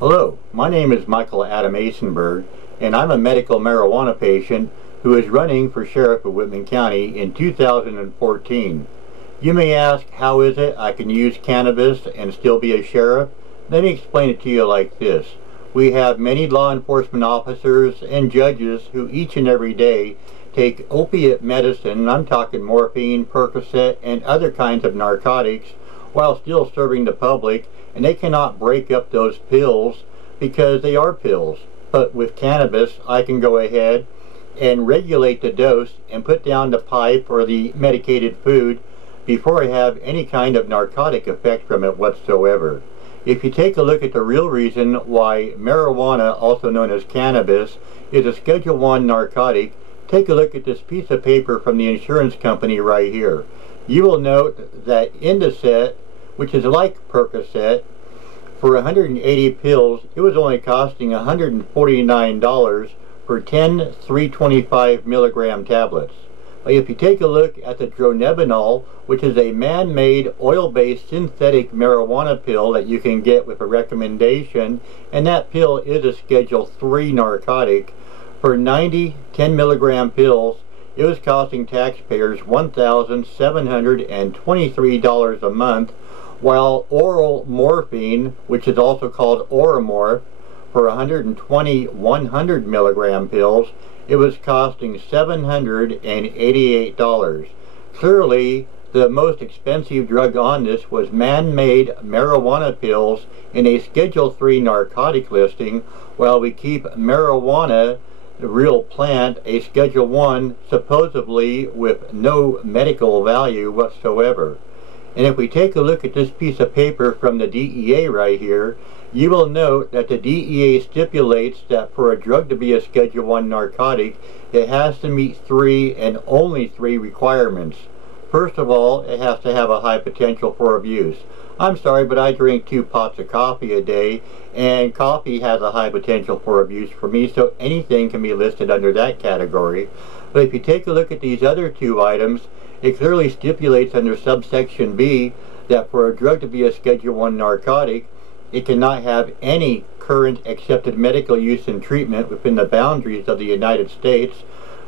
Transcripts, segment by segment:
Hello, my name is Michael Adam Assenberg, and I'm a medical marijuana patient who is running for sheriff of Whitman County in 2014. You may ask, how is it I can use cannabis and still be a sheriff? Let me explain it to you like this. We have many law enforcement officers and judges who each and every day take opiate medicine, I'm talking morphine, Percocet, and other kinds of narcotics, while still serving the public, and they cannot break up those pills because they are pills. But with cannabis, I can go ahead and regulate the dose and put down the pipe or the medicated food before I have any kind of narcotic effect from it whatsoever. If you take a look at the real reason why marijuana, also known as cannabis, is a Schedule I narcotic, take a look at this piece of paper from the insurance company right here. You will note that Indocet, which is like Percocet, for 180 pills, it was only costing $149 for 10 325 milligram tablets. But if you take a look at the dronabinol, which is a man-made oil-based synthetic marijuana pill that you can get with a recommendation, and that pill is a Schedule III narcotic, for 90 10 milligram pills, it was costing taxpayers $1,723 a month, while oral morphine, which is also called Oromorph, for 120 100 milligram pills, it was costing $788. Clearly, the most expensive drug on this was man-made marijuana pills in a Schedule III narcotic listing, while we keep marijuana, the real plant, a Schedule I, supposedly with no medical value whatsoever. And if we take a look at this piece of paper from the DEA right here, you will note that the DEA stipulates that for a drug to be a Schedule I narcotic, it has to meet 3 and only 3 requirements. First of all, it has to have a high potential for abuse. I'm sorry, but I drink 2 pots of coffee a day, and coffee has a high potential for abuse for me, so anything can be listed under that category. But if you take a look at these other 2 items, it clearly stipulates under subsection B that for a drug to be a Schedule I narcotic, it cannot have any current accepted medical use and treatment within the boundaries of the United States.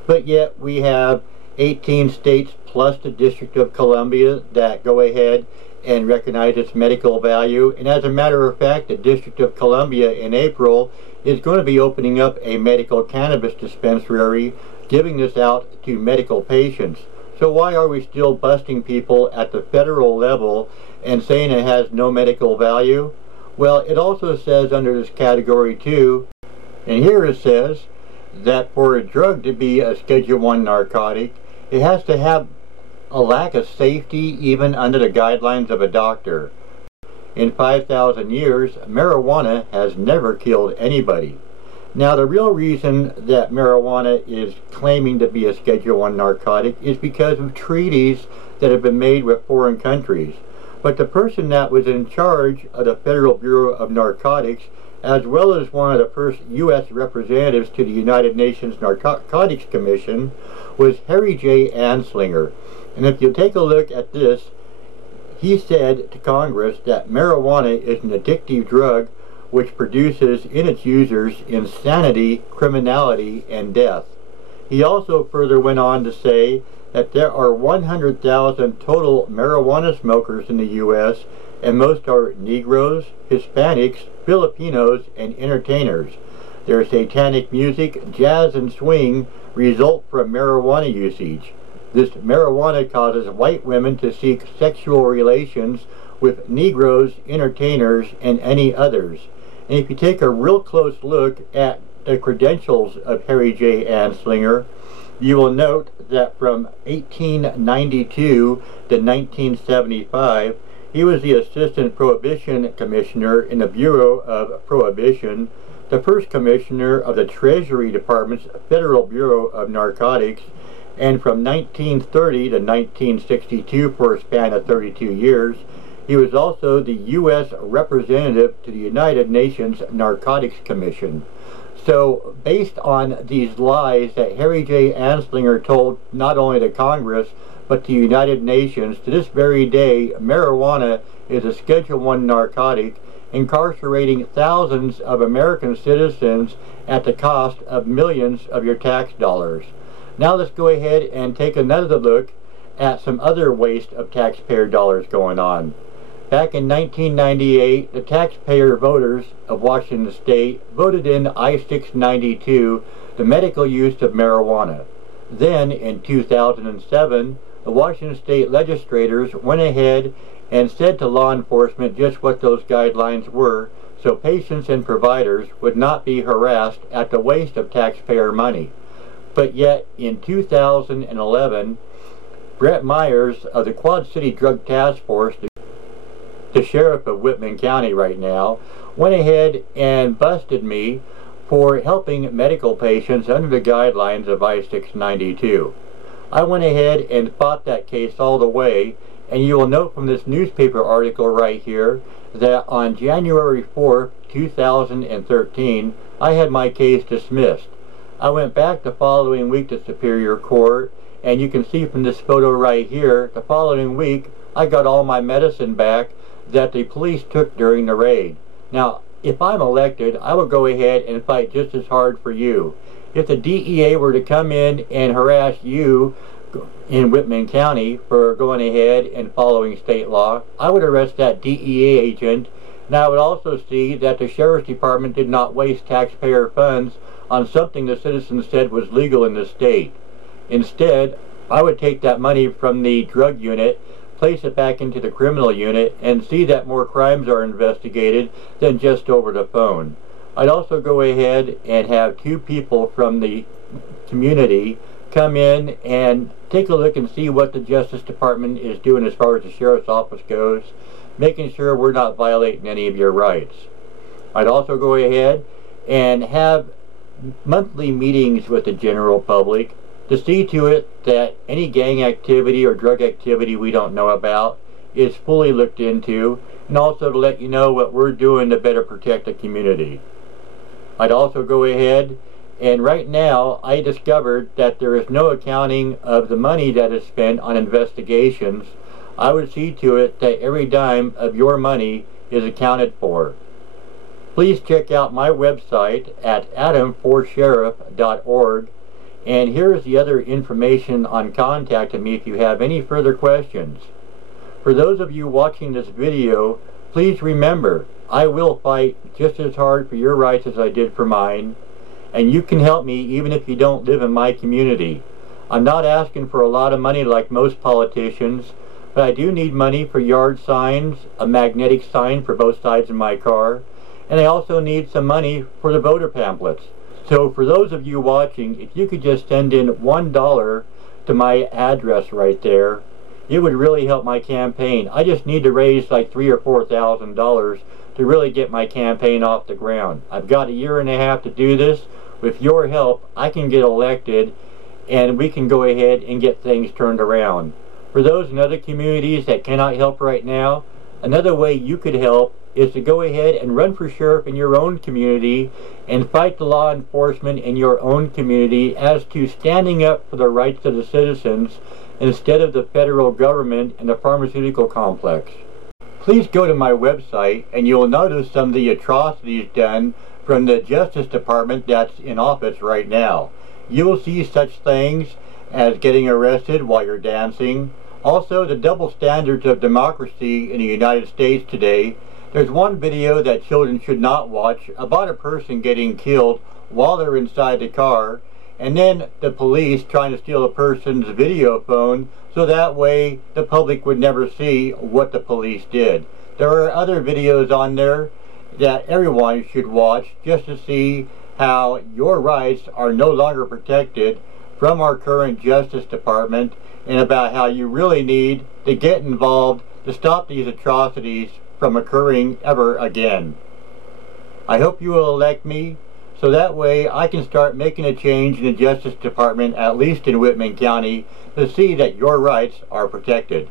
But yet we have 18 states plus the District of Columbia that go ahead and recognize its medical value. And as a matter of fact, the District of Columbia in April is going to be opening up a medical cannabis dispensary, giving this out to medical patients. So why are we still busting people at the federal level and saying it has no medical value? Well, it also says under this category too, and here it says that for a drug to be a Schedule I narcotic, it has to have a lack of safety even under the guidelines of a doctor. In 5,000 years, marijuana has never killed anybody. Now, the real reason that marijuana is claiming to be a Schedule I narcotic is because of treaties that have been made with foreign countries. But the person that was in charge of the Federal Bureau of Narcotics, as well as one of the first U.S. representatives to the United Nations Narcotics Commission, was Harry J. Anslinger. And if you take a look at this, he said to Congress that marijuana is an addictive drug which produces in its users insanity, criminality, and death. He also further went on to say that there are 100,000 total marijuana smokers in the U.S., and most are Negroes, Hispanics, Filipinos, and entertainers. Their satanic music, jazz, and swing result from marijuana usage. This marijuana causes white women to seek sexual relations with Negroes, entertainers, and any others. And if you take a real close look at the credentials of Harry J. Anslinger, you will note that from 1892 to 1975, he was the Assistant Prohibition Commissioner in the Bureau of Prohibition, the first Commissioner of the Treasury Department's Federal Bureau of Narcotics, and from 1930 to 1962, for a span of 32 years, he was also the U.S. representative to the United Nations Narcotics Commission. So, based on these lies that Harry J. Anslinger told not only to Congress, but to the United Nations, to this very day, marijuana is a Schedule I narcotic, incarcerating thousands of American citizens at the cost of millions of your tax dollars. Now let's go ahead and take another look at some other waste of taxpayer dollars going on. Back in 1998, the taxpayer voters of Washington State voted in I-692, the medical use of marijuana. Then, in 2007, the Washington State legislators went ahead and said to law enforcement just what those guidelines were, so patients and providers would not be harassed at the waste of taxpayer money. But yet, in 2011, Brett Myers of the Quad City Drug Task Force, the sheriff of Whitman County right now, went ahead and busted me for helping medical patients under the guidelines of I-692. I went ahead and fought that case all the way, and you will note from this newspaper article right here that on January 4th, 2013, I had my case dismissed. I went back the following week to Superior Court, and you can see from this photo right here, the following week, I got all my medicine back that the police took during the raid. Now, if I'm elected, I will go ahead and fight just as hard for you. If the DEA were to come in and harass you in Whitman County for going ahead and following state law, I would arrest that DEA agent, and I would also see that the Sheriff's Department did not waste taxpayer funds on something the citizens said was legal in the state. Instead, I would take that money from the drug unit, place it back into the criminal unit, and see that more crimes are investigated than just over the phone. I'd also go ahead and have 2 people from the community come in and take a look and see what the Justice Department is doing as far as the Sheriff's Office goes, making sure we're not violating any of your rights. I'd also go ahead and have monthly meetings with the general public to see to it that any gang activity or drug activity we don't know about is fully looked into, and also to let you know what we're doing to better protect the community. I'd also go ahead, and right now I discovered that there is no accounting of the money that is spent on investigations. I would see to it that every dime of your money is accounted for. Please check out my website at adamforsheriff.org. And here's the other information on contacting me if you have any further questions. For those of you watching this video, please remember, I will fight just as hard for your rights as I did for mine, and you can help me even if you don't live in my community. I'm not asking for a lot of money like most politicians, but I do need money for yard signs, a magnetic sign for both sides of my car, and I also need some money for the voter pamphlets. So for those of you watching, if you could just send in $1 to my address right there, it would really help my campaign. I just need to raise like $3,000 or $4,000 to really get my campaign off the ground. I've got a year and a half to do this. With your help, I can get elected and we can go ahead and get things turned around. For those in other communities that cannot help right now, another way you could help is to go ahead and run for sheriff in your own community and fight the law enforcement in your own community as to standing up for the rights of the citizens instead of the federal government and the pharmaceutical complex. Please go to my website and you'll notice some of the atrocities done from the Justice Department that's in office right now. You will see such things as getting arrested while you're dancing. Also, the double standards of democracy in the United States today. There's one video that children should not watch about a person getting killed while they're inside the car, and then the police trying to steal a person's video phone so that way the public would never see what the police did. There are other videos on there that everyone should watch just to see how your rights are no longer protected from our current Justice Department, and about how you really need to get involved to stop these atrocities from occurring ever again. I hope you will elect me so that way I can start making a change in the Justice Department, at least in Whitman County, to see that your rights are protected.